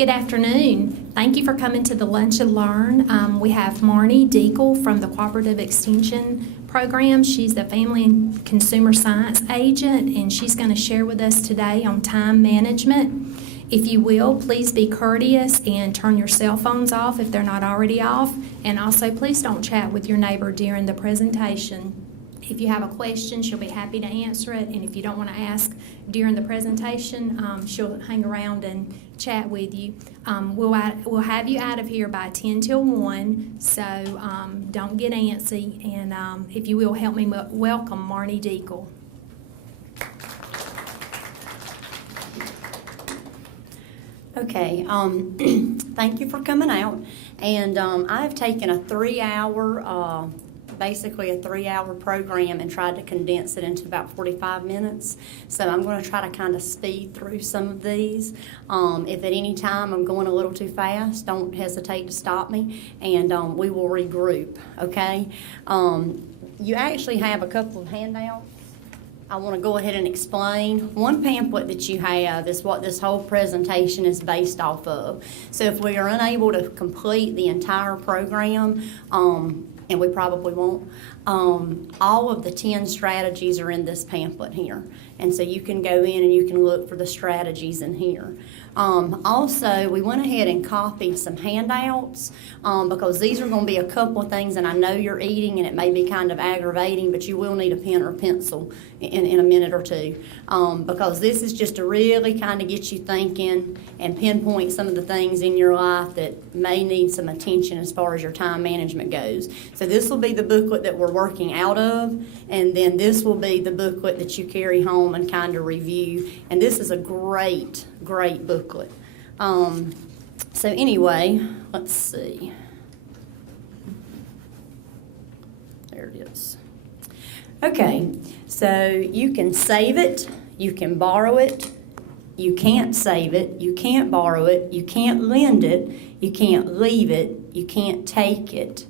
Good afternoon. Thank you for coming to the Lunch and Learn. We have Marne Dekle from the Cooperative Extension Program. She's the Family and Consumer Science Agent, and she's going to share with us today on time management. If you will, please be courteous and turn your cell phones off if they're not already off. And also, please don't chat with your neighbor during the presentation. If you have a question, she'll be happy to answer it. And if you don't want to ask during the presentation, she'll hang around and chat with you. We'll have you out of here by 10 till 1, so don't get antsy. And if you will, help me welcome Marne Dekle. Okay, thank you for coming out. And I've taken a 3-hour, basically a 3-hour program and tried to condense it into about 45 minutes. So I'm going to try to kind of speed through some of these. If at any time I'm going a little too fast, don't hesitate to stop me, and we will regroup, okay? You actually have a couple of handouts. I want to go ahead and explain. One pamphlet that you have is what this whole presentation is based off of. So if we are unable to complete the entire program, and we probably won't, all of the 10 strategies are in this pamphlet here. And so you can go in and you can look for the strategies in here. Also, we went ahead and copied some handouts because these are going to be a couple of things, and I know you're eating and it may be kind of aggravating, but you will need a pen or a pencil in a minute or two because this is just to really kind of get you thinking and pinpoint some of the things in your life that may need some attention as far as your time management goes. So this will be the booklet that we're working out of, and then this will be the booklet that you carry home and kind of review. And this is a great booklet. So anyway, let's see. There it is. Okay, so you can save it, you can borrow it, you can't save it, you can't borrow it, you can't lend it, you can't leave it, you can't take it.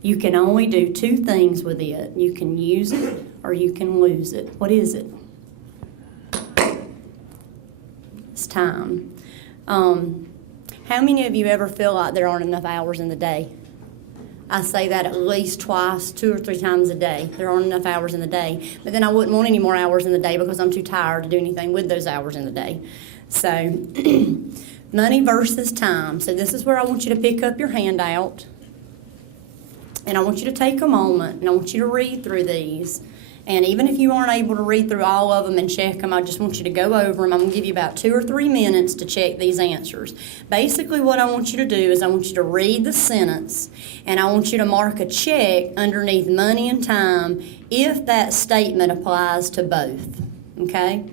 You can only do 2 things with it. You can use it or you can lose it. What is it? It's time. How many of you ever feel like there aren't enough hours in the day? I say that at least twice, 2 or 3 times a day. There aren't enough hours in the day. But then I wouldn't want any more hours in the day because I'm too tired to do anything with those hours in the day. So, money versus time. So this is where I want you to pick up your handout. And I want you to take a moment and I want you to read through these. And even if you aren't able to read through all of them and check them, I just want you to go over them. I'm going to give you about 2 or 3 minutes to check these answers. Basically, what I want you to do is I want you to read the sentence, and I want you to mark a check underneath money and time if that statement applies to both, okay?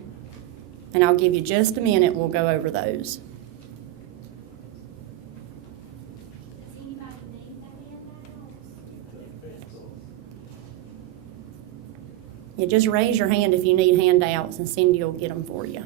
And I'll give you just a minute. We'll go over those. You just raise your hand if you need handouts, and Cindy will get them for you.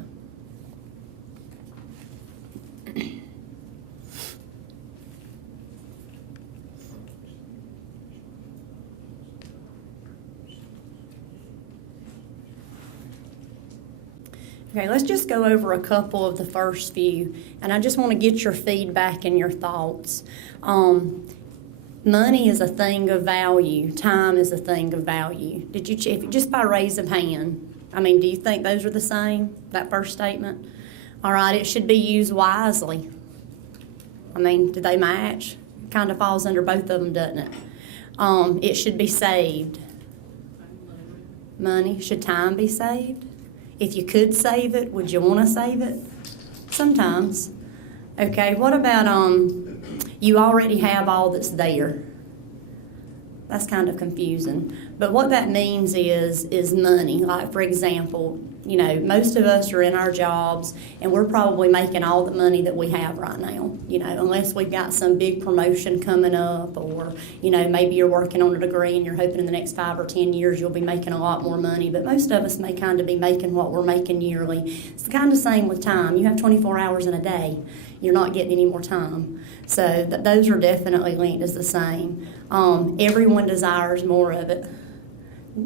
Okay, let's just go over a couple of the first few, and I just want to get your feedback and your thoughts. Money is a thing of value. Time is a thing of value. Did you check, just by raise of hand, I mean, do you think those are the same, that first statement? All right, it should be used wisely. I mean, do they match? Kind of falls under both of them, doesn't it? It should be saved. Money. Should time be saved? If you could save it, would you want to save it? Sometimes. Okay, what about you already have all that's there? That's kind of confusing. But what that means is money. Like, for example, you know, most of us are in our jobs and we're probably making all the money that we have right now, you know, unless we've got some big promotion coming up, or, you know, maybe you're working on a degree and you're hoping in the next 5 or 10 years you'll be making a lot more money. But most of us may kind of be making what we're making yearly. It's kind of the same with time. You have 24 hours in a day. You're not getting any more time. So those are definitely linked as the same. Everyone desires more of it.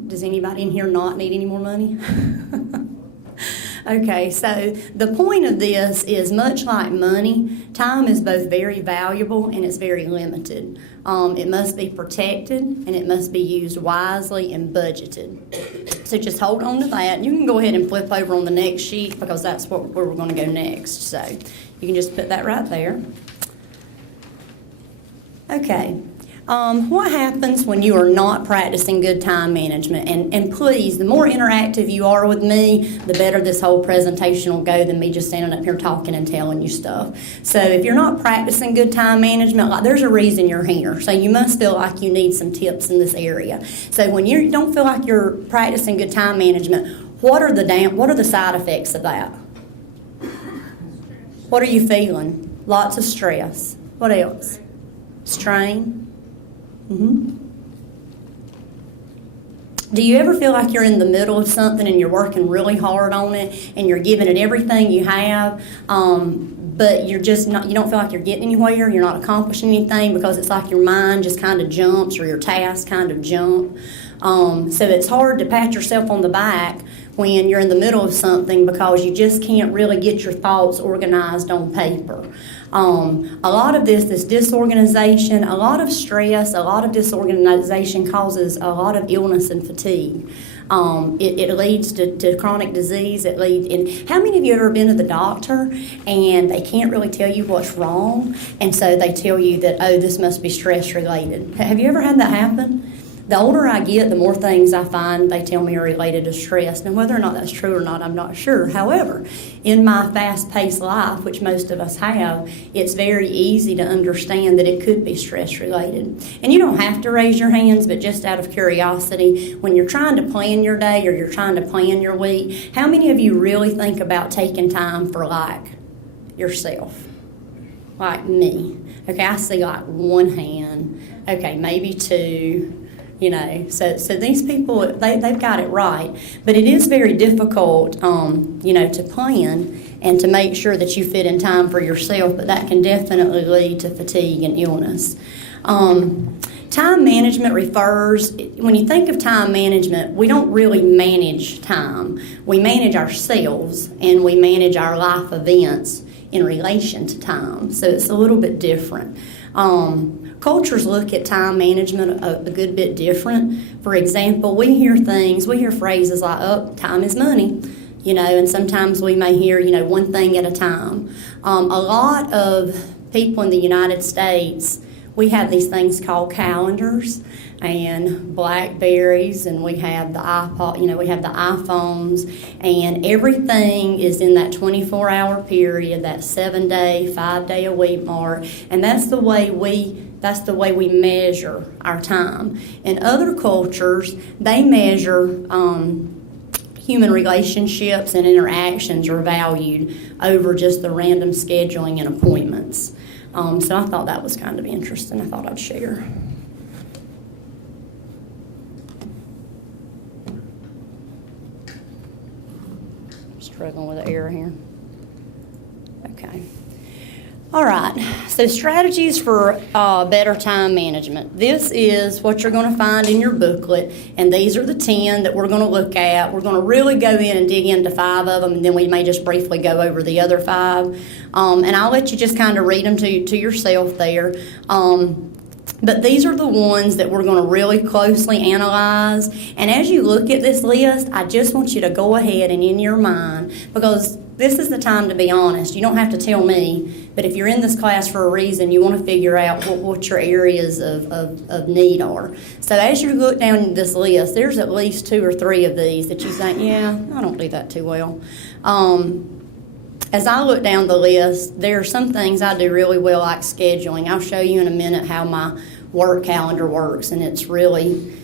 Does anybody in here not need any more money? Okay, so the point of this is much like money, time is both very valuable and it's very limited. It must be protected and it must be used wisely and budgeted. So just hold on to that. You can go ahead and flip over on the next sheet because that's where we're going to go next. So you can just put that right there. Okay. What happens when you are not practicing good time management? And please, the more interactive you are with me, the better this whole presentation will go than me just standing up here talking and telling you stuff. So if you're not practicing good time management, like, there's a reason you're here. So you must feel like you need some tips in this area. So when you don't feel like you're practicing good time management, what are the side effects of that? What are you feeling? Lots of stress. What else? Strain. Do you ever feel like you're in the middle of something and you're working really hard on it and you're giving it everything you have, but you don't feel like you're getting anywhere, you're not accomplishing anything because it's like your mind just kind of jumps or your tasks kind of jump? So it's hard to pat yourself on the back when you're in the middle of something because you just can't really get your thoughts organized on paper. A lot of this disorganization, a lot of stress, a lot of disorganization causes a lot of illness and fatigue. It leads to chronic disease. And how many of you have ever been to the doctor and they can't really tell you what's wrong, and so they tell you that, oh, this must be stress related? Have you ever had that happen? The older I get, the more things I find they tell me are related to stress. Now, whether or not that's true or not, I'm not sure. However, in my fast-paced life, which most of us have, it's very easy to understand that it could be stress-related. And you don't have to raise your hands, but just out of curiosity, when you're trying to plan your day or you're trying to plan your week, how many of you really think about taking time for, like, yourself? Like me. Okay, I see, like, one hand. Okay, maybe two. So these people, they've got it right. But it is very difficult, to plan and to make sure that you fit in time for yourself, but that can definitely lead to fatigue and illness. Time management when you think of time management, we don't really manage time. We manage ourselves and we manage our life events in relation to time. So it's a little bit different. Cultures look at time management a good bit different. For example, we hear phrases like, oh, time is money, and sometimes we may hear, one thing at a time. A lot of people in the United States, we have these things called calendars and Blackberries, and we have the iPod, we have the iPhones, and everything is in that 24-hour period, that 7-day, 5-day-a-week mark, and that's the way we measure our time. In other cultures, they measure human relationships and interactions are valued over just the random scheduling and appointments. So I thought that was kind of interesting. I thought I'd share. Struggling with the error here. Okay. All right, so strategies for better time management. This is what you're going to find in your booklet, and these are the 10 that we're going to look at. We're going to really go in and dig into 5 of them, and then we may just briefly go over the other 5. And I'll let you just kind of read them to yourself there. But these are the ones that we're going to really closely analyze. And as you look at this list, I just want you to go ahead and in your mind, because this is the time to be honest. You don't have to tell me, but if you're in this class for a reason, you want to figure out what your areas of need are. So as you look down this list, there's at least 2 or 3 of these that you think, yeah, I don't do that too well. As I look down the list, there are some things I do really well, like scheduling. I'll show you in a minute how my work calendar works, and it's really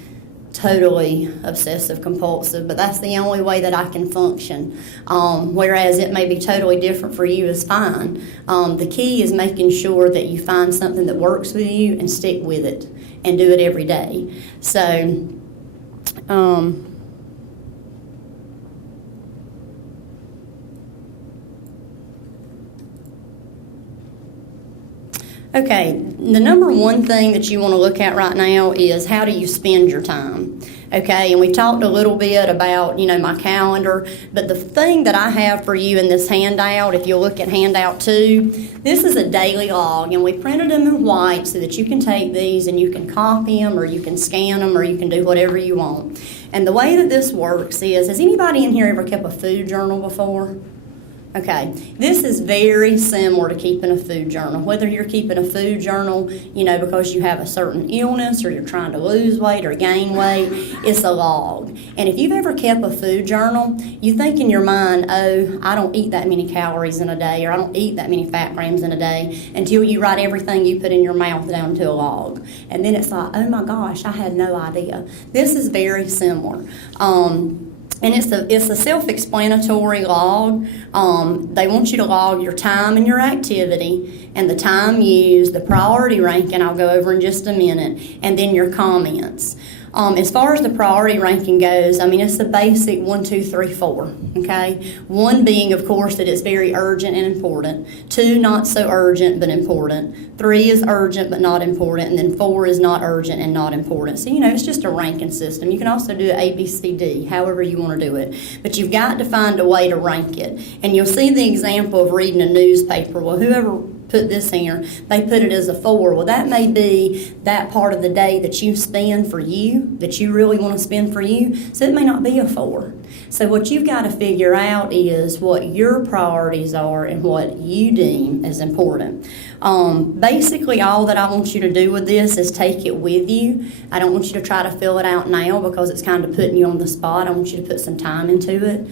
totally obsessive compulsive, but that's the only way that I can function. Whereas it may be totally different for you is fine. The key is making sure that you find something that works with you and stick with it and do it every day. So, Okay, the number one thing that you want to look at right now is how do you spend your time? Okay, and we talked a little bit about, my calendar, but the thing that I have for you in this handout, if you look at handout 2, this is a daily log, and we printed them in white so that you can take these and you can copy them, or you can scan them, or you can do whatever you want. And the way that this works is, has anybody in here ever kept a food journal before? Okay, this is very similar to keeping a food journal. Whether you're keeping a food journal, because you have a certain illness or you're trying to lose weight or gain weight, it's a log. And if you've ever kept a food journal, you think in your mind, oh, I don't eat that many calories in a day, or I don't eat that many fat grams in a day, until you write everything you put in your mouth down to a log. And then it's like, oh my gosh, I had no idea. This is very similar. And it's a self-explanatory log. They want you to log your time and your activity, and the time used, the priority ranking I'll go over in just a minute, and then your comments. As far as the priority ranking goes, it's the basic 1, 2, 3, 4, okay? 1 being, of course, that it's very urgent and important. 2, not so urgent but important. 3 is urgent but not important. And then 4 is not urgent and not important. So, it's just a ranking system. You can also do it A, B, C, D, however you want to do it. But you've got to find a way to rank it. And you'll see the example of reading a newspaper. Well, whoever put this here, they put it as a 4. Well, that may be that part of the day that you spend for you, that you really want to spend for you, so it may not be a 4. So what you've got to figure out is what your priorities are and what you deem as important. Basically, all that I want you to do with this is take it with you. I don't want you to try to fill it out now because it's kind of putting you on the spot. I want you to put some time into it.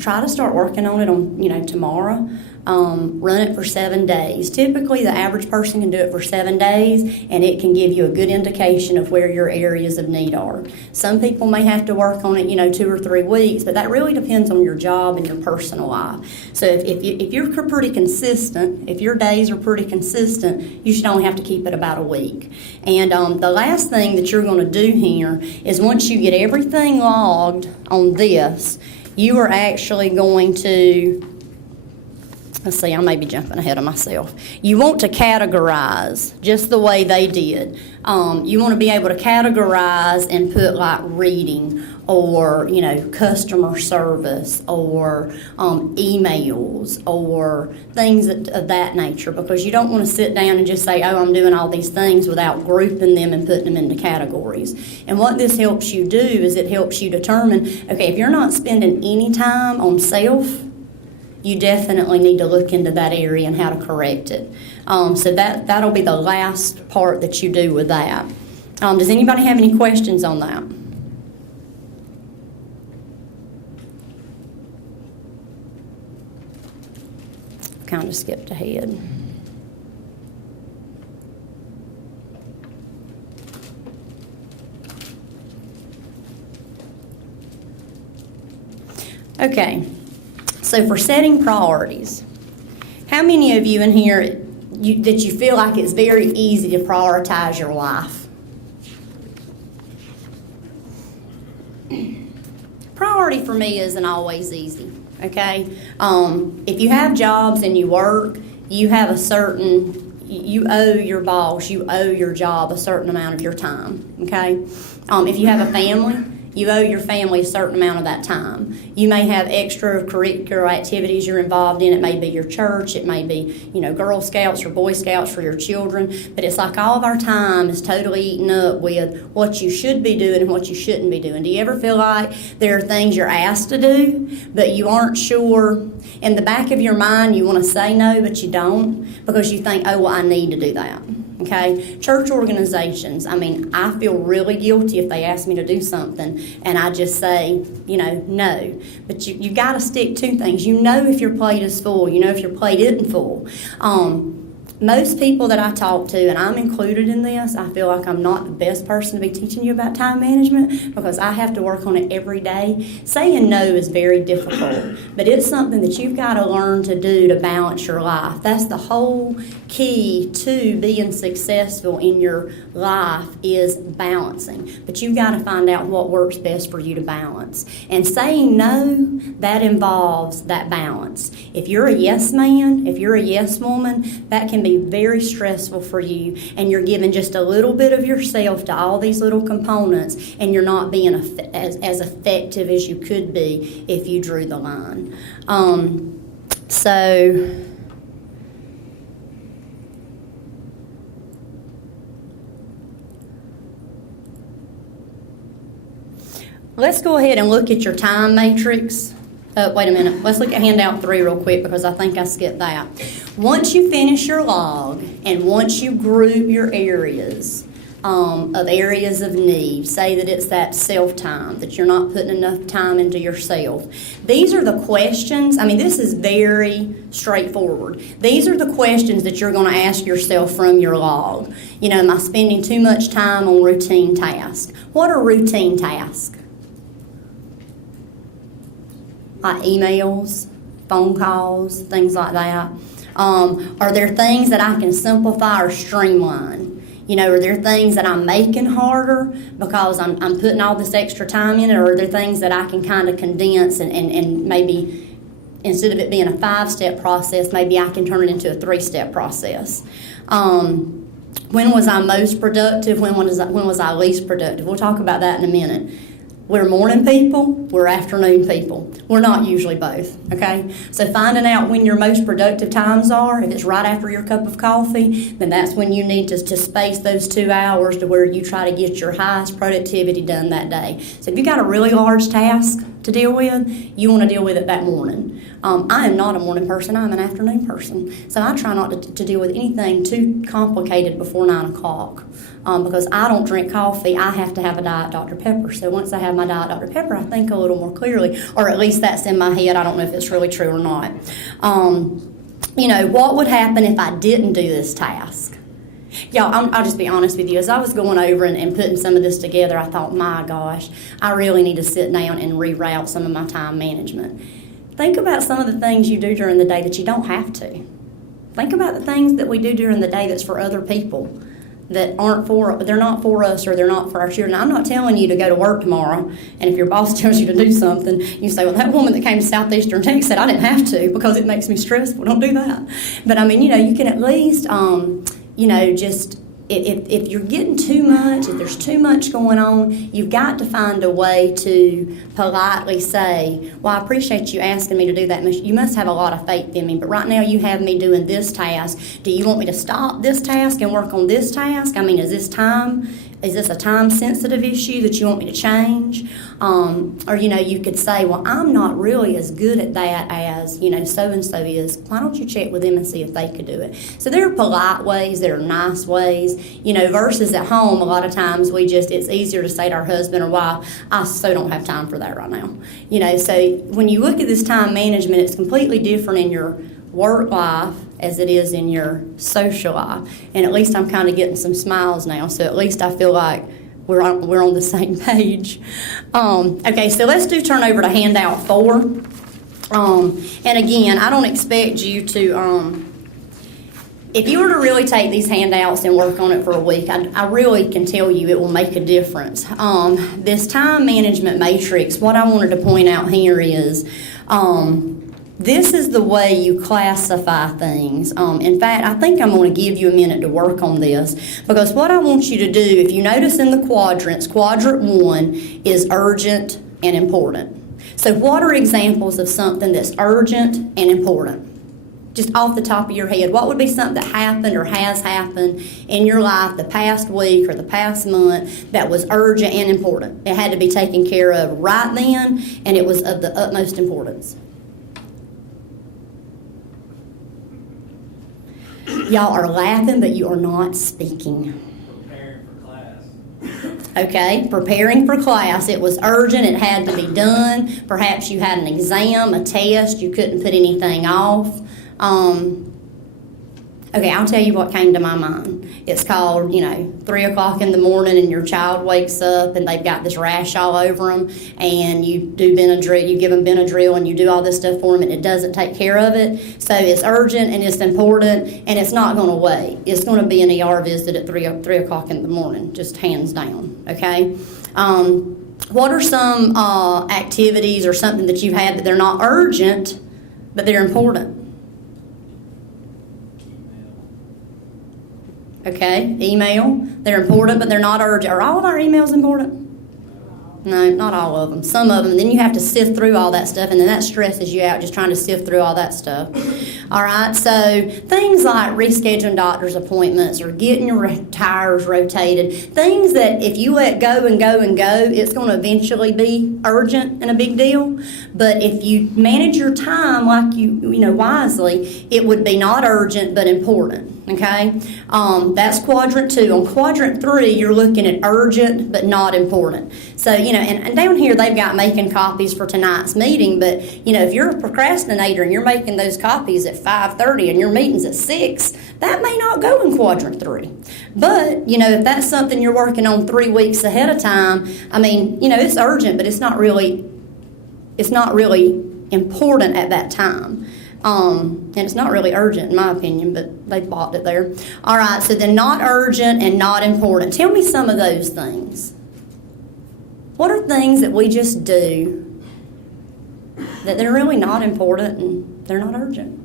Try to start working on it on, tomorrow. Run it for 7 days. Typically, the average person can do it for 7 days, and it can give you a good indication of where your areas of need are. Some people may have to work on it, 2 or 3 weeks, but that really depends on your job and your personal life. So if you're pretty consistent, if your days are pretty consistent, you should only have to keep it about a week. And the last thing that you're going to do here is once you get everything logged on this, you are actually going to, let's see, I may be jumping ahead of myself. You want to categorize just the way they did. You want to be able to categorize and put like reading or, customer service or emails or things of that nature, because you don't want to sit down and just say, oh, I'm doing all these things without grouping them and putting them into categories. And what this helps you do is it helps you determine, okay, if you're not spending any time on self, you definitely need to look into that area and how to correct it. So that'll be the last part that you do with that. Does anybody have any questions on that? Kind of skipped ahead. Okay. So for setting priorities, how many of you in here that you feel like it's very easy to prioritize your life? Priority for me isn't always easy, okay? If you have jobs and you work, you have you owe your boss, you owe your job a certain amount of your time, okay? If you have a family, you owe your family a certain amount of that time. You may have extracurricular activities you're involved in. It may be your church. It may be, Girl Scouts or Boy Scouts for your children. But it's like all of our time is totally eaten up with what you should be doing and what you shouldn't be doing. Do you ever feel like there are things you're asked to do, but you aren't sure? In the back of your mind, you want to say no, but you don't because you think, oh, well, I need to do that. Okay, church organizations, I feel really guilty if they ask me to do something and I just say, no. But you got to stick to things. If your plate is full. If your plate isn't full. Most people that I talk to, and I'm included in this, I feel like I'm not the best person to be teaching you about time management because I have to work on it every day. Saying no is very difficult, but it's something that you've got to learn to do to balance your life. That's the whole key to being successful in your life is balancing. But you've got to find out what works best for you to balance. And saying no, that involves that balance. If you're a yes man, if you're a yes woman, that can be very stressful for you, and you're giving just a little bit of yourself to all these little components, and you're not being as effective as you could be if you drew the line. So let's go ahead and look at your time matrix. Wait a minute. Let's look at handout 3 real quick because I think I skipped that. Once you finish your log and once you group your areas of need, say that it's that self-time, that you're not putting enough time into yourself. These are the questions. I mean, this is very straightforward. These are the questions that you're going to ask yourself from your log. You know, am I spending too much time on routine tasks? What are routine tasks? Like emails, phone calls, things like that. Are there things that I can simplify or streamline? You know, are there things that I'm making harder because I'm putting all this extra time in it, or are there things that I can kind of condense and maybe instead of it being a 5-step process, maybe I can turn it into a 3-step process? When was I most productive? When was I least productive? We'll talk about that in a minute. We're morning people, we're afternoon people. We're not usually both, okay? So finding out when your most productive times are, if it's right after your cup of coffee, then that's when you need to space those 2 hours to where you try to get your highest productivity done that day. So if you got a really large task to deal with, you want to deal with it that morning. I am not a morning person, I'm an afternoon person. So I try not to deal with anything too complicated before 9 o'clock. Because I don't drink coffee, I have to have a Diet Dr. Pepper. So once I have my Diet Dr. Pepper, I think a little more clearly, or at least that's in my head. I don't know if it's really true or not. You know, what would happen if I didn't do this task? Y'all, I'll just be honest with you. As I was going over and putting some of this together, I thought, my gosh, I really need to sit down and reroute some of my time management. Think about some of the things you do during the day that you don't have to. Think about the things that we do during the day that's for other people, that they're not for us, or they're not for our children. I'm not telling you to go to work tomorrow, and if your boss tells you to do something, you say, well, that woman that came to Southeastern Texas said I didn't have to because it makes me stressful. Don't do that. But I mean, you know, you can at least, you know, just if you're getting too much, if there's too much going on, you've got to find a way to politely say, well, I appreciate you asking me to do that. You must have a lot of faith in me, but right now you have me doing this task. Do you want me to stop this task and work on this task? I mean, is this a time-sensitive issue that you want me to change? Or, you know, you could say, well, I'm not really as good at that as, you know, so-and-so is. Why don't you check with them and see if they could do it? So there are polite ways, there are nice ways, you know, versus at home, a lot of times it's easier to say to our husband or wife, I so don't have time for that right now. You know, so when you look at this time management, it's completely different in your work life as it is in your social life. And at least I'm kind of getting some smiles now, so at least I feel like we're on the same page. Okay, so let's turn over to handout 4. And again, I don't expect you to, if you were to really take these handouts and work on it for a week, I really can tell you it will make a difference. This time management matrix, what I wanted to point out here is, this is the way you classify things. In fact, I think I'm going to give you a minute to work on this, because what I want you to do, if you notice in the quadrants, quadrant 1 is urgent and important. So what are examples of something that's urgent and important? Just off the top of your head, what would be something that happened or has happened in your life the past week or the past month that was urgent and important? It had to be taken care of right then, and it was of the utmost importance. Y'all are laughing, but you are not speaking. Preparing for class. Okay, preparing for class. It was urgent. It had to be done. Perhaps you had an exam, a test. You couldn't put anything off. Okay, I'll tell you what came to my mind. It's called, 3 o'clock in the morning and your child wakes up and they've got this rash all over them, and you do Benadryl, you give them Benadryl and you do all this stuff for them, and it doesn't take care of it. So it's urgent and it's important, and it's not going to wait. It's going to be an ER visit at 3 o'clock in the morning, just hands down, okay? What are some activities or something that you've had that they're not urgent, but they're important? Okay, email, they're important, but they're not urgent. Are all of our emails important? No, not all of them. Some of them. And then you have to sift through all that stuff, and then that stresses you out just trying to sift through all that stuff. All right, so things like rescheduling doctor's appointments or getting your tires rotated, things that if you let go and go and go, it's going to eventually be urgent and a big deal. But if you manage your time like you wisely, it would be not urgent but important. Okay, that's quadrant 2. On quadrant 3, you're looking at urgent but not important. So, and down here they've got making copies for tonight's meeting, but, if you're a procrastinator and you're making those copies at 5:30 and your meeting's at 6, that may not go in quadrant 3. But, if that's something you're working on 3 weeks ahead of time, it's urgent, but it's not really important at that time. And it's not really urgent in my opinion, but they blocked it there. All right, so then not urgent and not important. Tell me some of those things. What are things that we just do that they're really not important and they're not urgent?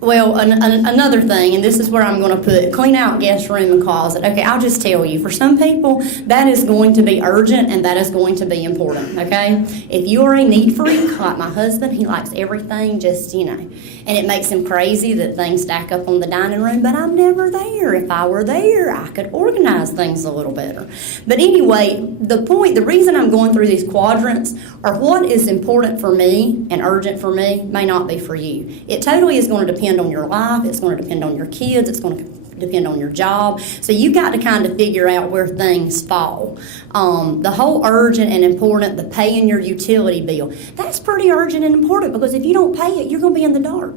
Well, another thing, and this is where I'm going to put clean out guest room and closet. Okay, I'll just tell you, for some people, that is going to be urgent and that is going to be important, okay? If you are a neat freak, like my husband, he likes everything just, and it makes him crazy that things stack up on the dining room, but I'm never there. If I were there, I could organize things a little better. But anyway, the reason I'm going through these quadrants are what is important for me and urgent for me may not be for you. It totally is going to depend on your life, it's going to depend on your kids, it's going to depend on your job. So you got to kind of figure out where things fall. The whole urgent and important, the paying your utility bill, that's pretty urgent and important because if you don't pay it, you're going to be in the dark.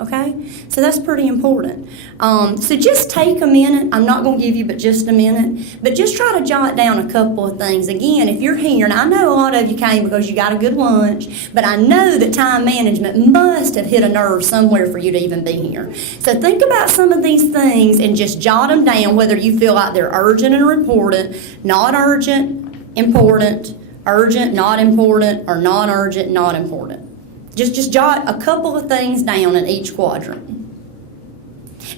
Okay? So that's pretty important. So just take a minute. I'm not going to give you but just a minute. But just try to jot down a couple of things. Again, if you're here, and I know a lot of you came because you got a good lunch, but I know that time management must have hit a nerve somewhere for you to even be here. So think about some of these things and just jot them down, whether you feel like they're urgent and important, not urgent, important, urgent, not important, or non-urgent, not important. Just jot a couple of things down in each quadrant.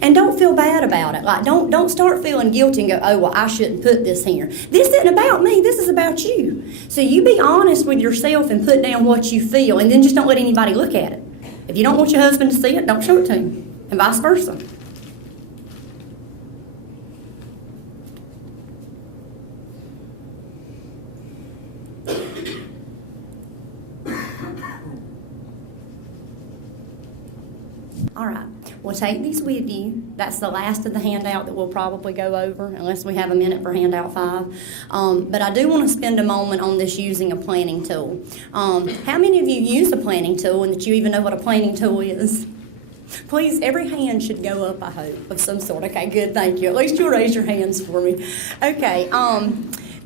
And don't feel bad about it. Like don't start feeling guilty and go, oh, well, I shouldn't put this here. This isn't about me. This is about you. So you be honest with yourself and put down what you feel, and then just don't let anybody look at it. If you don't want your husband to see it, don't show it to him, and vice versa. All right, we'll take these with you. That's the last of the handout that we'll probably go over, unless we have a minute for handout 5. But I do want to spend a moment on this using a planning tool. How many of you use a planning tool and that you even know what a planning tool is? Please, every hand should go up, I hope, of some sort. Okay, good, thank you. At least you'll raise your hands for me. Okay,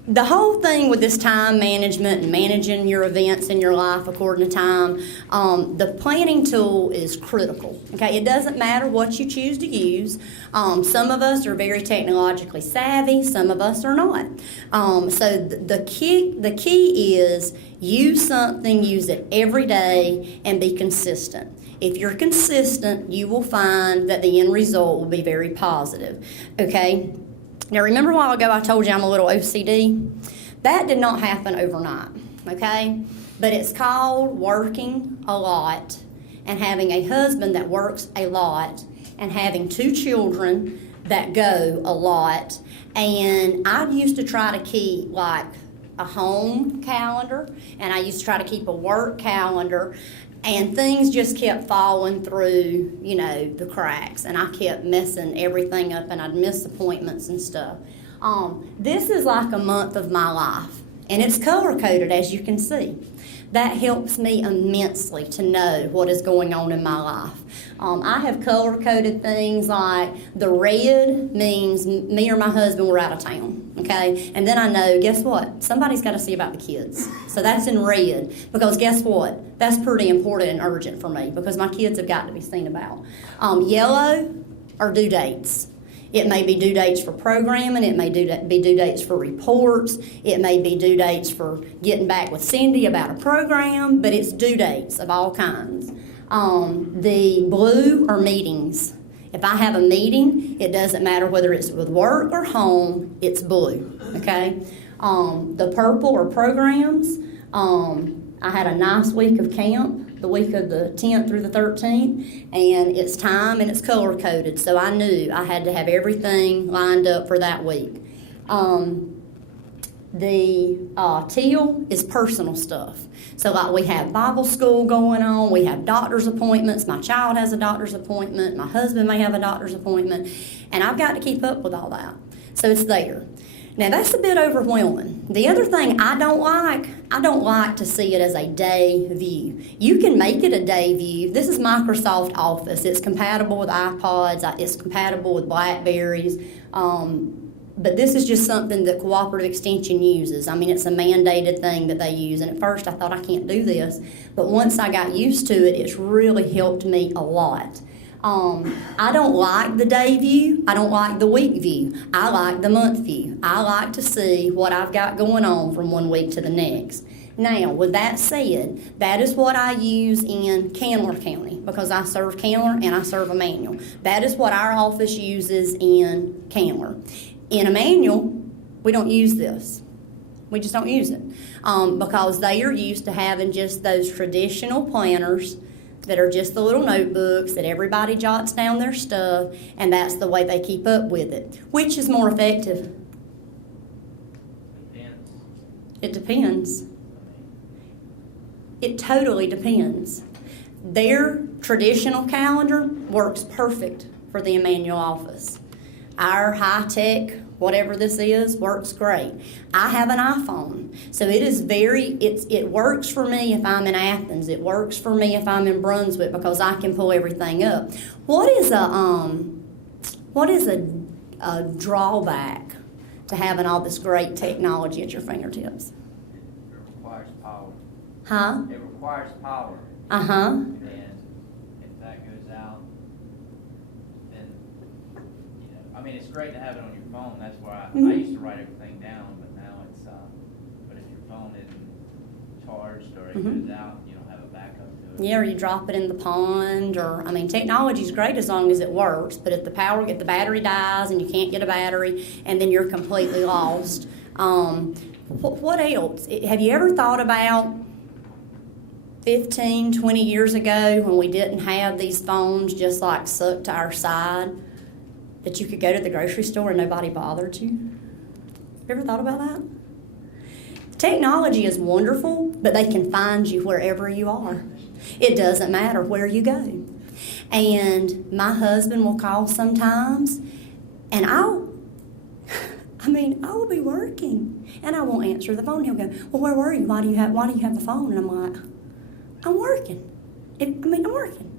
the whole thing with this time management and managing your events in your life according to time, the planning tool is critical. Okay, it doesn't matter what you choose to use. Some of us are very technologically savvy, some of us are not. So the key is use something, use it every day, and be consistent. If you're consistent, you will find that the end result will be very positive. Okay? Now, remember a while ago I told you I'm a little OCD? That did not happen overnight, okay? But it's called working a lot and having a husband that works a lot and having 2 children that go a lot. And I used to try to keep like a home calendar, and I used to try to keep a work calendar. And things just kept falling through, the cracks. And I kept messing everything up, and I'd miss appointments and stuff. This is like a month of my life. And it's color-coded, as you can see. That helps me immensely to know what is going on in my life. I have color-coded things like the red means me or my husband were out of town, okay? And then I know, guess what? Somebody's got to see about the kids. So that's in red, because guess what? That's pretty important and urgent for me because my kids have got to be seen about. Yellow are due dates. It may be due dates for programming, it may be due dates for reports, it may be due dates for getting back with Cindy about a program, but it's due dates of all kinds. The blue are meetings. If I have a meeting, it doesn't matter whether it's with work or home, it's blue, okay? The purple are programs. I had a nice week of camp, the week of the 10th through the 13th, and it's time and it's color-coded, so I knew I had to have everything lined up for that week. The teal is personal stuff. So like we have Bible school going on, we have doctor's appointments, my child has a doctor's appointment, my husband may have a doctor's appointment, and I've got to keep up with all that. So it's there. Now that's a bit overwhelming. The other thing I don't like to see it as a day view. You can make it a day view. This is Microsoft Office. It's compatible with iPods, it's compatible with Blackberries. But this is just something that Cooperative Extension uses. I mean, it's a mandated thing that they use. And at first I thought, I can't do this. But once I got used to it, it's really helped me a lot. I don't like the day view. I don't like the week view. I like the month view. I like to see what I've got going on from one week to the next. Now, with that said, that is what I use in Candler County because I serve Candler and I serve Emmanuel. That is what our office uses in Candler. In Emmanuel, we don't use this. We just don't use it because they are used to having just those traditional planners that are just the little notebooks that everybody jots down their stuff, and that's the way they keep up with it. Which is more effective? Depends. It depends. It totally depends. Their traditional calendar works perfect for the Emmanuel office. Our high-tech, whatever this is, works great. I have an iPhone, so it works for me if I'm in Athens. It works for me if I'm in Brunswick because I can pull everything up. What is a drawback to having all this great technology at your fingertips? It requires power. Huh? It requires power. Uh-huh. And if that goes out, then, I mean, it's great to have it on your phone. That's where I used to write everything down, but now it's, but if your phone isn't charged or it goes out, you don't have a backup to it. Yeah, or you drop it in the pond, or, I mean, technology's great as long as it works, but if the battery dies and you can't get a battery, and then you're completely lost. What else? Have you ever thought about 15, 20 years ago when we didn't have these phones just like sucked to our side, that you could go to the grocery store and nobody bothered you? You ever thought about that? Technology is wonderful, but they can find you wherever you are. It doesn't matter where you go. And my husband will call sometimes, and I will be working, and I won't answer the phone. He'll go, well, where were you? Why do you have the phone? And I'm like, I'm working. I'm working.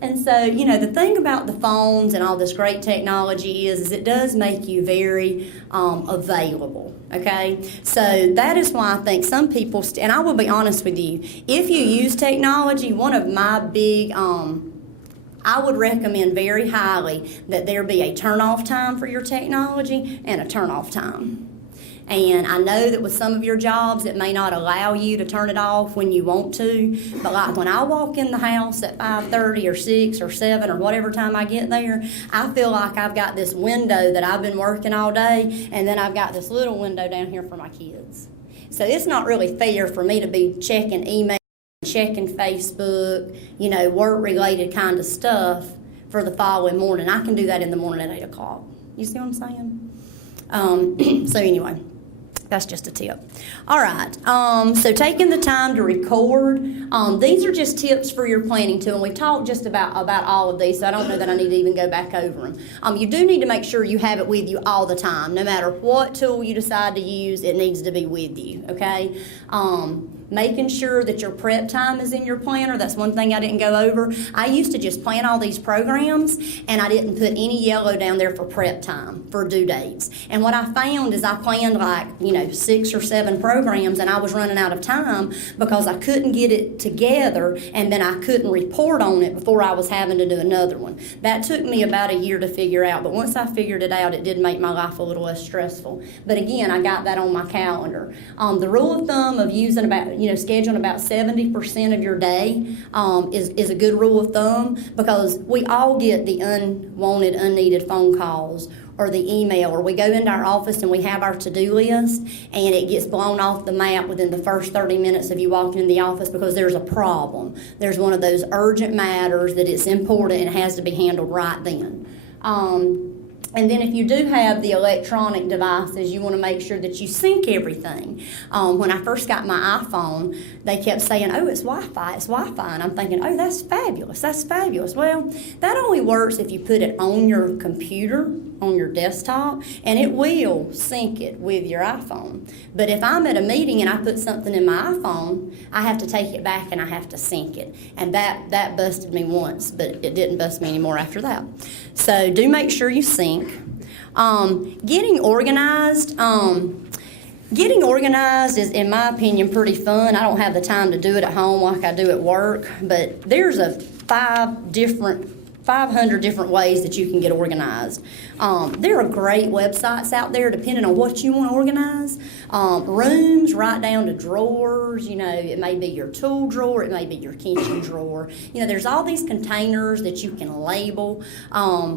And so, the thing about the phones and all this great technology is it does make you very available, okay? So that is why I think some people, and I will be honest with you, if you use technology, one of my big, I would recommend very highly that there be a turn-off time for your technology and a turn-off time. And I know that with some of your jobs, it may not allow you to turn it off when you want to. But like when I walk in the house at 5:30 or 6 or 7 or whatever time I get there, I feel like I've got this window that I've been working all day, and then I've got this little window down here for my kids. So it's not really fair for me to be checking email, checking Facebook, work-related kind of stuff for the following morning. I can do that in the morning at 8 o'clock. You see what I'm saying? So anyway. That's just a tip. All right, so taking the time to record. These are just tips for your planning too, and we talked just about all of these, so I don't know that I need to even go back over them. You do need to make sure you have it with you all the time. No matter what tool you decide to use, it needs to be with you, okay? Making sure that your prep time is in your planner. That's one thing I didn't go over. I used to just plan all these programs, and I didn't put any yellow down there for prep time, for due dates. And what I found is I planned like, 6 or 7 programs, and I was running out of time because I couldn't get it together, and then I couldn't report on it before I was having to do another one. That took me about a year to figure out, but once I figured it out, it did make my life a little less stressful. But again, I got that on my calendar. The rule of thumb of using about, scheduling about 70% of your day is a good rule of thumb, because we all get the unwanted, unneeded phone calls or the email, or we go into our office and we have our to-do list and it gets blown off the map within the first 30 minutes of you walking in the office because there's a problem. There's one of those urgent matters that it's important and has to be handled right then. And then if you do have the electronic devices, you want to make sure that you sync everything. When I first got my iPhone, they kept saying, oh, it's Wi-Fi, it's Wi-Fi. And I'm thinking, oh, that's fabulous, that's fabulous. Well, that only works if you put it on your computer, on your desktop, and it will sync it with your iPhone. But if I'm at a meeting and I put something in my iPhone, I have to take it back and I have to sync it. And that busted me once, but it didn't bust me anymore after that. So do make sure you sync. Getting organized. Getting organized is, in my opinion, pretty fun. I don't have the time to do it at home like I do at work, but there's 500 different ways that you can get organized. There are great websites out there depending on what you want to organize. Rooms right down to drawers, it may be your tool drawer, it may be your kitchen drawer. There's all these containers that you can label.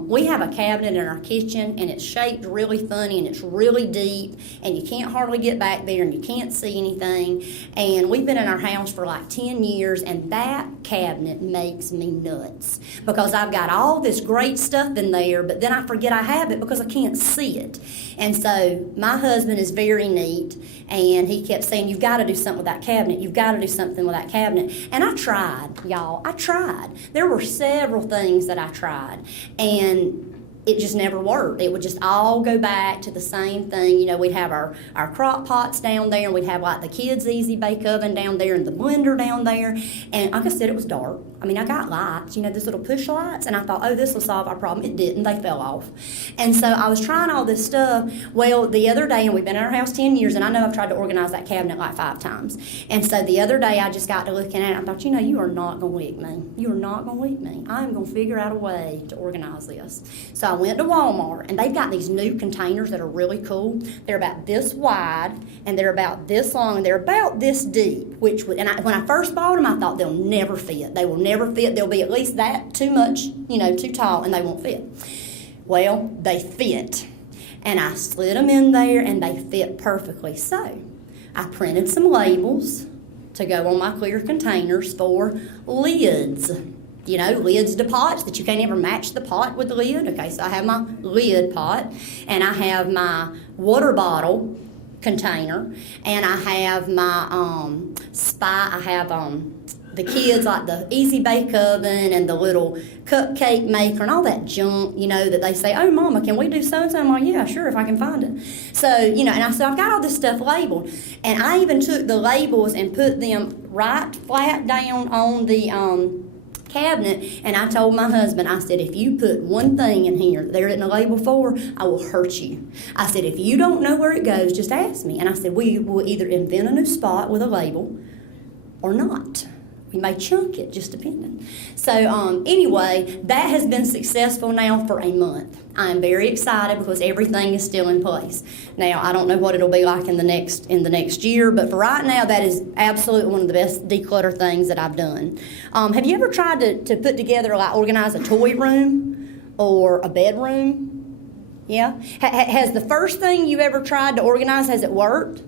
We have a cabinet in our kitchen and it's shaped really funny and it's really deep and you can't hardly get back there and you can't see anything. And we've been in our house for like 10 years and that cabinet makes me nuts because I've got all this great stuff in there, but then I forget I have it because I can't see it. And so my husband is very neat, and he kept saying, you've got to do something with that cabinet. You've got to do something with that cabinet. And I tried, y'all. I tried. There were several things that I tried, and it just never worked. It would just all go back to the same thing. We'd have our crock pots down there, and we'd have like the kids' easy bake oven down there and the blender down there. And like I said, it was dark. I got lights, those little push lights, and I thought, oh, this will solve our problem. It didn't. They fell off. And so I was trying all this stuff. Well, the other day, and we've been in our house 10 years, and I know I've tried to organize that cabinet like 5 times. And so the other day, I just got to looking at it, and I thought, you are not going to lick me. You are not going to lick me. I'm going to figure out a way to organize this. So I went to Walmart, and they've got these new containers that are really cool. They're about this wide, and they're about this long, and they're about this deep, when I first bought them, I thought they'll never fit. They will never fit. They'll be at least that too much, too tall, and they won't fit. Well, they fit. And I slid them in there, and they fit perfectly. So I printed some labels to go on my clear containers for lids. Lids to pots that you can't ever match the pot with the lid. Okay, so I have my lid pot, and I have my water bottle container, and I have my the kids, like the easy bake oven and the little cupcake maker and all that junk, that they say, oh, Mama, can we do so-and-so? I'm like, yeah, sure, if I can find it. So, and I've got all this stuff labeled. And I even took the labels and put them right flat down on the cabinet, and I told my husband, I said, if you put one thing in here that there isn't a label for, I will hurt you. I said, if you don't know where it goes, just ask me. And I said, we will either invent a new spot with a label or not. We may chunk it, just depending. So anyway, that has been successful now for a month. I am very excited because everything is still in place. Now, I don't know what it'll be like in the next year, but for right now, that is absolutely one of the best declutter things that I've done. Have you ever tried to put together, organize a toy room or a bedroom? Yeah? Has the first thing you ever tried to organize, has it worked?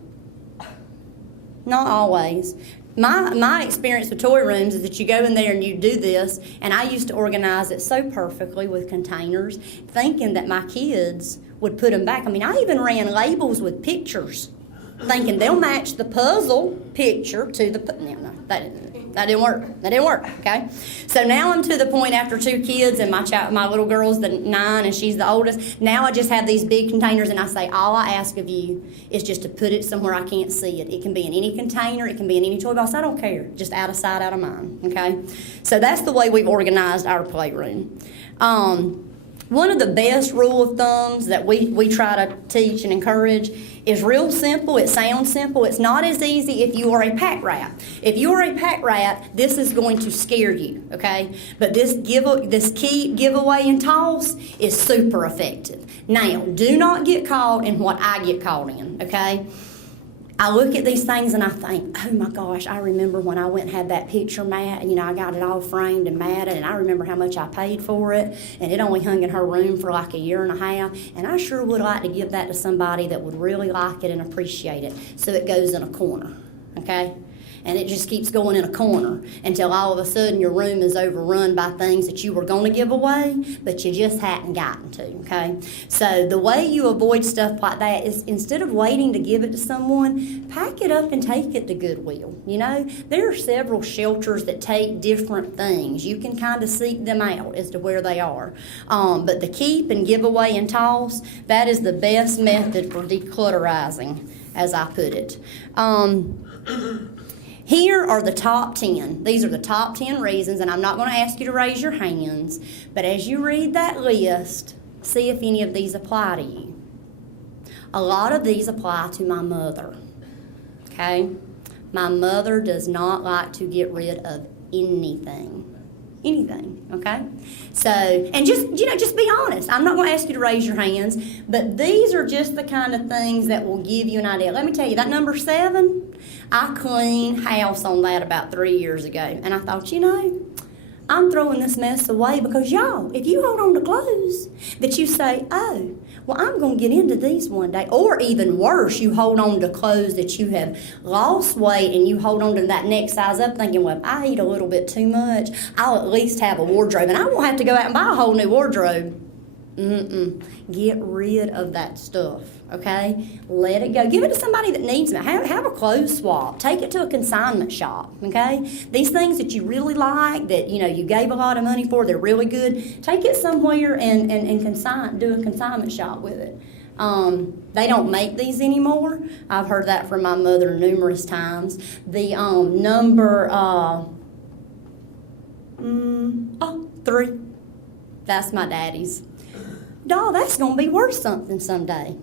Not always. My experience with toy rooms is that you go in there and you do this, and I used to organize it so perfectly with containers, thinking that my kids would put them back. I even ran labels with pictures, thinking they'll match the puzzle picture to the... No, that didn't work. That didn't work, okay? So now I'm to the point after 2 kids, and my little girl's the 9 and she's the oldest. Now I just have these big containers, and I say, all I ask of you is just to put it somewhere I can't see it. It can be in any container. It can be in any toy box. I don't care. Just out of sight, out of mind, okay? So that's the way we've organized our playroom. One of the best rule of thumbs that we try to teach and encourage is real simple. It sounds simple. It's not as easy if you are a pack rat. If you are a pack rat, this is going to scare you, okay? But this keep, giveaway, and toss is super effective. Now, do not get caught in what I get caught in, okay? I look at these things and I think, oh my gosh, I remember when I went and had that picture mat, and you know, I got it all framed and matted, and I remember how much I paid for it, and it only hung in her room for like a year and a half, and I sure would like to give that to somebody that would really like it and appreciate it. So it goes in a corner, okay? And it just keeps going in a corner until all of a sudden your room is overrun by things that you were going to give away, but you just hadn't gotten to, okay? So the way you avoid stuff like that is, instead of waiting to give it to someone, pack it up and take it to Goodwill. You know, there are several shelters that take different things. You can kind of seek them out as to where they are. But the keep and give away and toss, that is the best method for declutterizing, as I put it. Here are the top 10. These are the top 10 reasons, and I'm not going to ask you to raise your hands, but as you read that list, see if any of these apply to you. A lot of these apply to my mother, okay? My mother does not like to get rid of anything, okay? So, and just be honest. I'm not going to ask you to raise your hands, but these are just the kind of things that will give you an idea. Let me tell you, that number 7, I cleaned house on that about 3 years ago, and I thought, you know, I'm throwing this mess away because, y'all, if you hold on to clothes that you say, oh, well, I'm going to get into these one day, or even worse, you hold on to clothes that you have lost weight and you hold on to that next size up thinking, well, if I eat a little bit too much, I'll at least have a wardrobe, and I won't have to go out and buy a whole new wardrobe. Get rid of that stuff, okay? Let it go. Give it to somebody that needs it. Have a clothes swap. Take it to a consignment shop, okay? These things that you really like, that you know you gave a lot of money for, they're really good. Take it somewhere and do a consignment shop with it. They don't make these anymore. I've heard that from my mother numerous times. The number 3. That's my daddy's. Dawg, that's going to be worth something someday.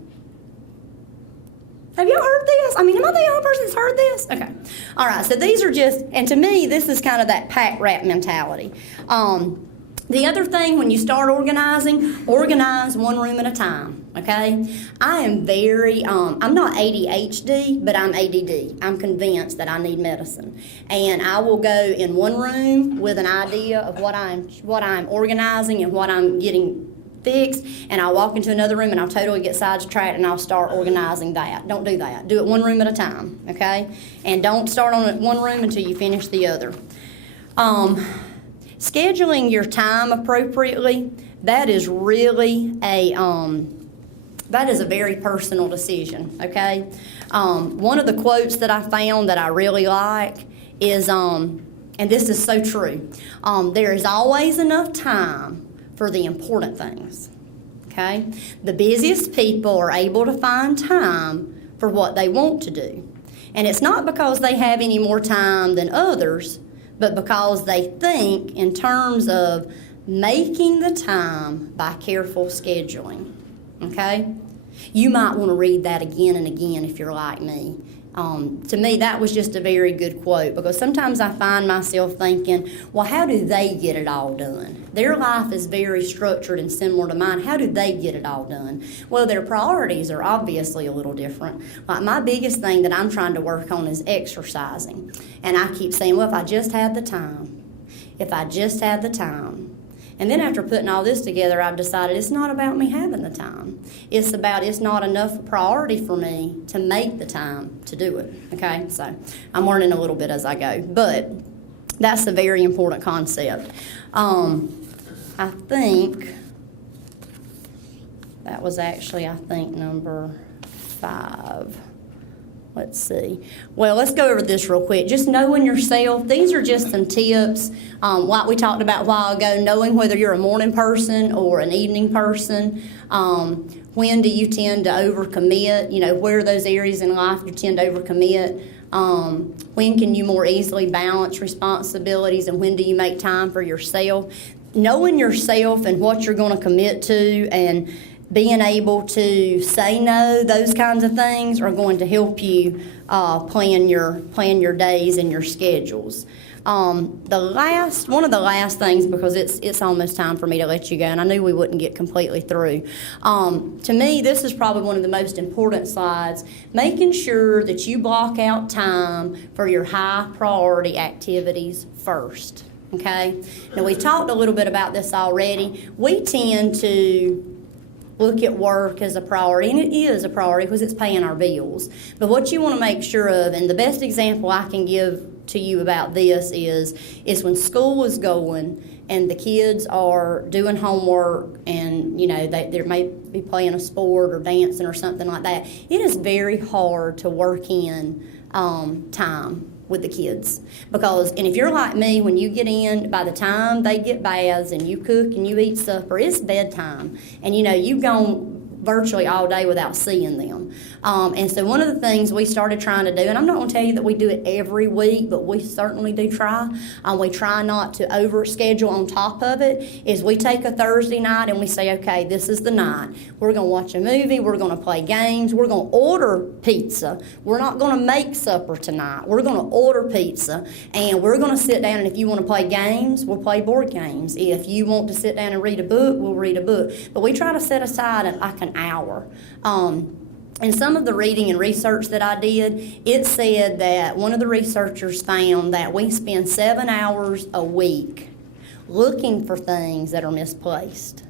Have y'all heard this? I mean, am I the only person that's heard this? Okay. All right, so these are just, and to me, this is kind of that pack rat mentality. The other thing, when you start organizing, organize one room at a time, okay? I am very, I'm not ADHD, but I'm ADD. I'm convinced that I need medicine. And I will go in one room with an idea of what I'm organizing and what I'm getting fixed, and I'll walk into another room and I'll totally get sidetracked and I'll start organizing that. Don't do that. Do it one room at a time, okay? And don't start on one room until you finish the other. Scheduling your time appropriately, that is really that is a very personal decision, okay? One of the quotes that I found that I really like is, and this is so true, there is always enough time for the important things, okay? The busiest people are able to find time for what they want to do. And it's not because they have any more time than others, but because they think in terms of making the time by careful scheduling, okay? You might want to read that again and again if you're like me. To me, that was just a very good quote, because sometimes I find myself thinking, well, how do they get it all done? Their life is very structured and similar to mine. How do they get it all done? Well, their priorities are obviously a little different. Like, my biggest thing that I'm trying to work on is exercising. And I keep saying, well, if I just had the time. And then after putting all this together, I've decided it's not about me having the time. It's not enough priority for me to make the time to do it, okay? So I'm learning a little bit as I go. But that's a very important concept. I think that was actually, number 5. Let's see. Well, let's go over this real quick. Just knowing yourself. These are just some tips. Like we talked about a while ago, knowing whether you're a morning person or an evening person. When do you tend to overcommit? You know, where are those areas in life you tend to overcommit? When can you more easily balance responsibilities, and when do you make time for yourself? knowing yourself and what you're going to commit to and being able to say no, those kinds of things are going to help you plan your days and your schedules. One of the last things, because it's almost time for me to let you go, and I knew we wouldn't get completely through. To me, this is probably one of the most important slides, making sure that you block out time for your high priority activities first, okay? Now, we talked a little bit about this already. We tend to look at work as a priority, and it is a priority because it's paying our bills. But what you want to make sure of, and the best example I can give to you about this is when school is going and the kids are doing homework and, they may be playing a sport or dancing or something like that. It is very hard to work in time with the kids, and if you're like me, when you get in, by the time they get baths and you cook and you eat supper, it's bedtime, and you've gone virtually all day without seeing them. And so one of the things we started trying to do, and I'm not going to tell you that we do it every week, but we certainly do try. We try not to overschedule on top of it, is we take a Thursday night and we say, okay, this is the night. We're going to watch a movie. We're going to play games. We're going to order pizza. We're not going to make supper tonight. We're going to order pizza, and we're going to sit down, and if you want to play games, we'll play board games. If you want to sit down and read a book, we'll read a book. But we try to set aside like an hour. And some of the reading and research that I did, it said that one of the researchers found that we spend 7 hours a week looking for things that are misplaced.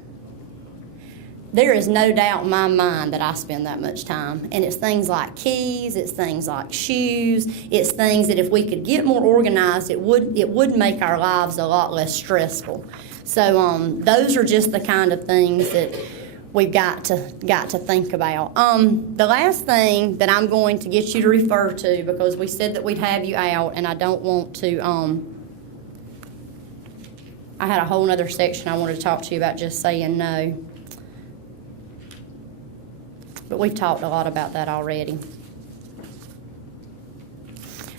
There is no doubt in my mind that I spend that much time. And it's things like keys, it's things like shoes, it's things that if we could get more organized, it would make our lives a lot less stressful. So those are just the kind of things that we've got to think about. The last thing that I'm going to get you to refer to, because we said that we'd have you out, and I don't want to, I had a whole other section I wanted to talk to you about just saying no. But we've talked a lot about that already.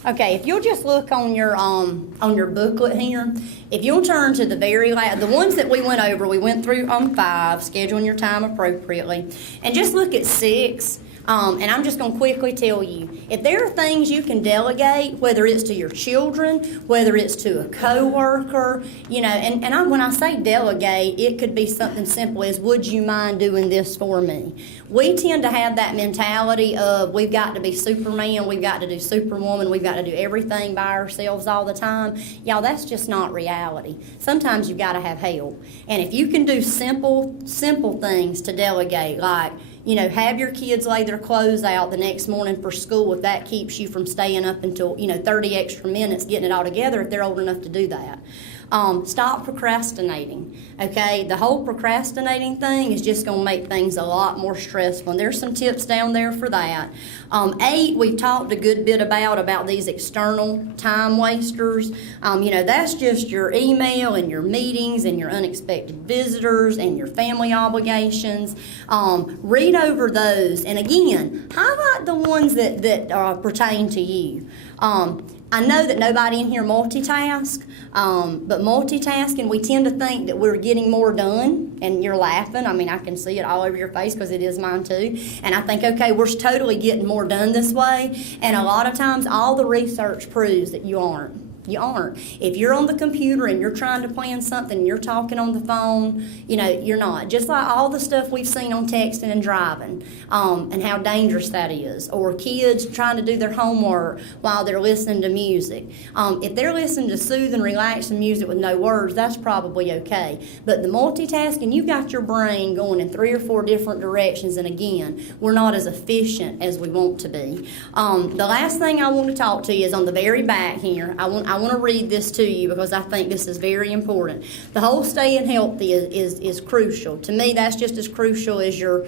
Okay, if you'll just look on your booklet here, if you'll turn to the very last, the ones that we went over, we went through 5, scheduling your time appropriately, and just look at 6. And I'm just going to quickly tell you, if there are things you can delegate, whether it's to your children, whether it's to a coworker, and when I say delegate, it could be something simple as, would you mind doing this for me? We tend to have that mentality of we've got to be Superman, we've got to do Superwoman, we've got to do everything by ourselves all the time. Y'all, that's just not reality. Sometimes you've got to have help. And if you can do simple things to delegate, like, have your kids lay their clothes out the next morning for school if that keeps you from staying up until, 30 extra minutes getting it all together if they're old enough to do that. Stop procrastinating, okay? The whole procrastinating thing is just going to make things a lot more stressful, and there's some tips down there for that. 8, we've talked a good bit about these external time wasters. That's just your email and your meetings and your unexpected visitors and your family obligations. Read over those, and again, highlight the ones that pertain to you. I know that nobody in here multitask, but multitasking, we tend to think that we're getting more done, and you're laughing. I mean, I can see it all over your face because it is mine too. And I think, okay, we're totally getting more done this way, and a lot of times all the research proves that you aren't. You aren't. If you're on the computer and you're trying to plan something, you're talking on the phone, you're not. Just like all the stuff we've seen on texting and driving, and how dangerous that is. Or kids trying to do their homework while they're listening to music. If they're listening to soothing, relaxing music with no words, that's probably okay. But the multitasking, you've got your brain going in 3 or 4 different directions, and again, we're not as efficient as we want to be. The last thing I want to talk to you is on the very back here. I want to read this to you because I think this is very important. The whole staying healthy is crucial. To me, that's just as crucial as your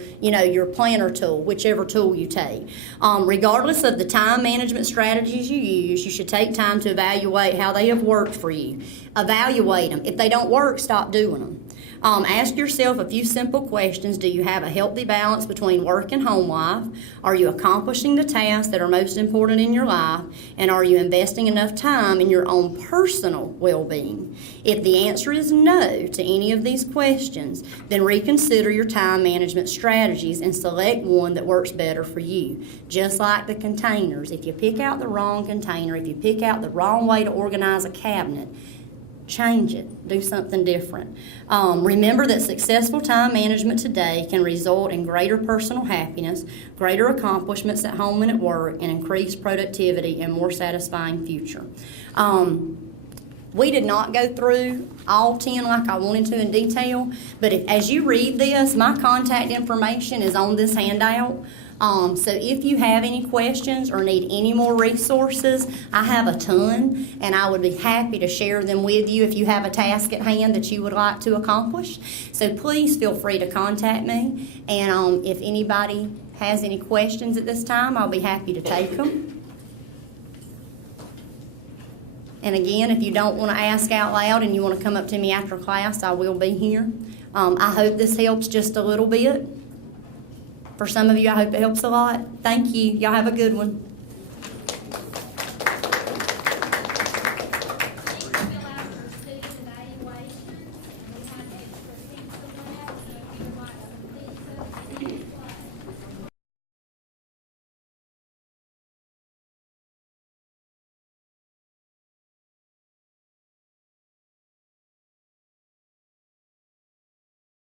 planner tool, whichever tool you take. Regardless of the time management strategies you use, you should take time to evaluate how they have worked for you. Evaluate them. If they don't work, stop doing them. Ask yourself a few simple questions. Do you have a healthy balance between work and home life? Are you accomplishing the tasks that are most important in your life? And are you investing enough time in your your own personal well-being? If the answer is no to any of these questions, then reconsider your time management strategies and select one that works better for you. Just like the containers, if you pick out the wrong container, if you pick out the wrong way to organize a cabinet, change it. Do something different. Remember that successful time management today can result in greater personal happiness, greater accomplishments at home and at work, and increased productivity and more satisfying future. We did not go through all 10 like I wanted to in detail, but as you read this, my contact information is on this handout. So if you have any questions or need any more resources, I have a ton, and I would be happy to share them with you if you have a task at hand that you would like to accomplish. So please feel free to contact me, and if anybody has any questions at this time, I'll be happy to take them. And again, if you don't want to ask out loud and you want to come up to me after class, I will be here. I hope this helps just a little bit. For some of you, I hope it helps a lot. Thank you. Y'all have a good one.